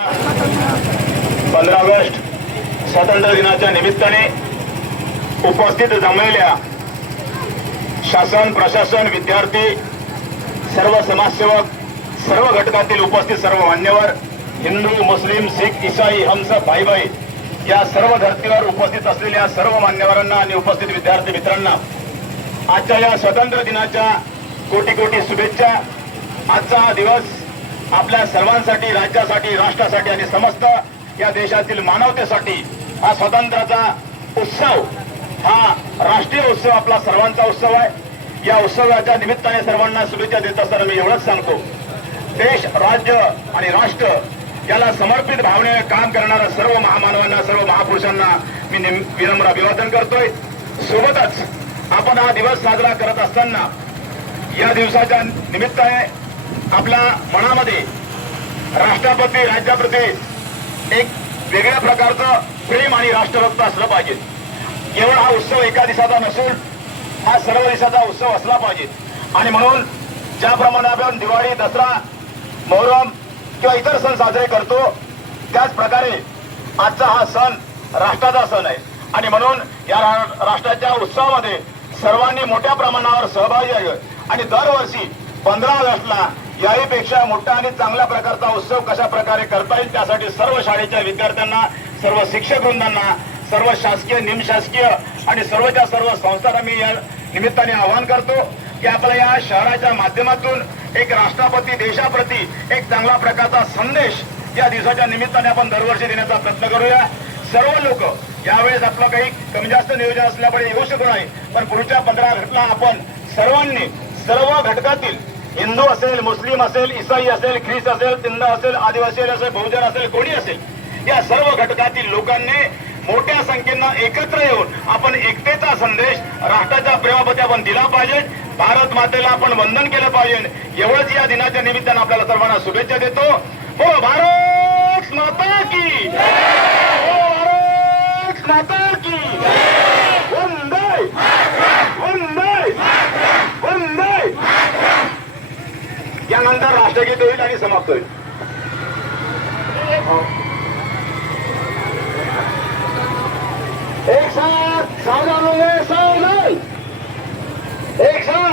15 August स्वातंत्र्य दिनाच्या निमित्ताने उपस्थित जमलेल्या शासन, प्रशासन, विद्यार्थी, सर्व समाजसेवक, सर्व घटकातील उपस्थित सर्व मान्यवर, हिंदू, मुस्लिम, शीख, ईसाई, हम सब भाई भाई या सर्व धर्तीवर उपस्थित असलेल्या सर्व मान्यवरांना आणि उपस्थित विद्यार्थी मित्रांना आजच्या या स्वातंत्र्य दिनाच्या कोटी कोटी शुभेच्छा। आजचा हा दिवस आपल्या सर्वांसाठी, राज्यासाठी, राष्ट्रासाठी आणि समस्त या देशातील मानवतेसाठी हा स्वातंत्र्याचा उत्सव, हा राष्ट्रीय उत्सव आपला सर्वांचा उत्सव आहे। या उत्सवाच्या निमित्ताने सर्वांना शुभेच्छा देत असताना मी एवढंच सांगतो, देश, राज्य आणि राष्ट्र याला समर्पित भावनेने काम करणाऱ्या सर्व महामानवांना, सर्व महापुरुषांना मी विनम्र अभिवादन करतोय। सोबतच आपण हा दिवस साजरा करत असताना या दिवसाच्या निमित्ताने आपल्या मनामध्ये राष्ट्राप्रती, राज्याप्रती एक वेगळ्या प्रकारचं प्रेम आणि राष्ट्रभक्त असलं पाहिजे। केवळ हा उत्सव एका दिवसाचा नसून हा सर्व दिवसाचा उत्सव असला पाहिजे। आणि म्हणून ज्याप्रमाणे आपण दिवाळी, दसरा, मोहरम किंवा इतर सण साजरे करतो, त्याच प्रकारे आजचा हा सण राष्ट्राचा सण आहे। आणि म्हणून या राष्ट्राच्या उत्सवामध्ये सर्वांनी मोठ्या प्रमाणावर सहभागी आहे। आणि दरवर्षी 15 ऑगस्टला याहीपेक्षा मोठा आणि चांगल्या प्रकारचा उत्सव कशा प्रकारे करता येईल त्यासाठी सर्व शाळेच्या विद्यार्थ्यांना, सर्व शिक्षक वृंदांना, सर्व शासकीय, निमशासकीय आणि सर्वच्या सर्व संस्थांना मी या निमित्ताने आवाहन करतो की आपल्या या शहराच्या माध्यमातून एक राष्ट्रपती देशाप्रती एक चांगला प्रकारचा संदेश या दिवसाच्या निमित्ताने आपण दरवर्षी देण्याचा प्रयत्न करूया। सर्व लोक यावेळेस आपलं काही कमी जास्त नियोजन असल्यामुळे येऊ शकत नाही, पण पुढच्या 15 ऑगस्टला आपण सर्वांनी, सर्व घटकातील, हिंदू असेल, मुस्लिम असेल, ईसाई असेल, ख्रिस्त असेल, तिंदा असेल, आदिवासी असेल, बहुजन असेल, कोणी असेल, या सर्व घटकातील लोकांनी मोठ्या संख्येनं एकत्र येऊन आपण एकतेचा संदेश, राष्ट्राच्या प्रेमाप्रती आपण दिला पाहिजे। भारत मातेला आपण वंदन केलं पाहिजे। एवढंच या दिनाच्या निमित्तानं आपल्याला सर्वांना शुभेच्छा देतो। हो भारत माता की, हो भारत माता की, वंदे वंदे वंदे। यानंतर राष्ट्रगीत होईल आणि समाप्त होईल। एक साथ सावधान होंगे, सावधान, एक साथ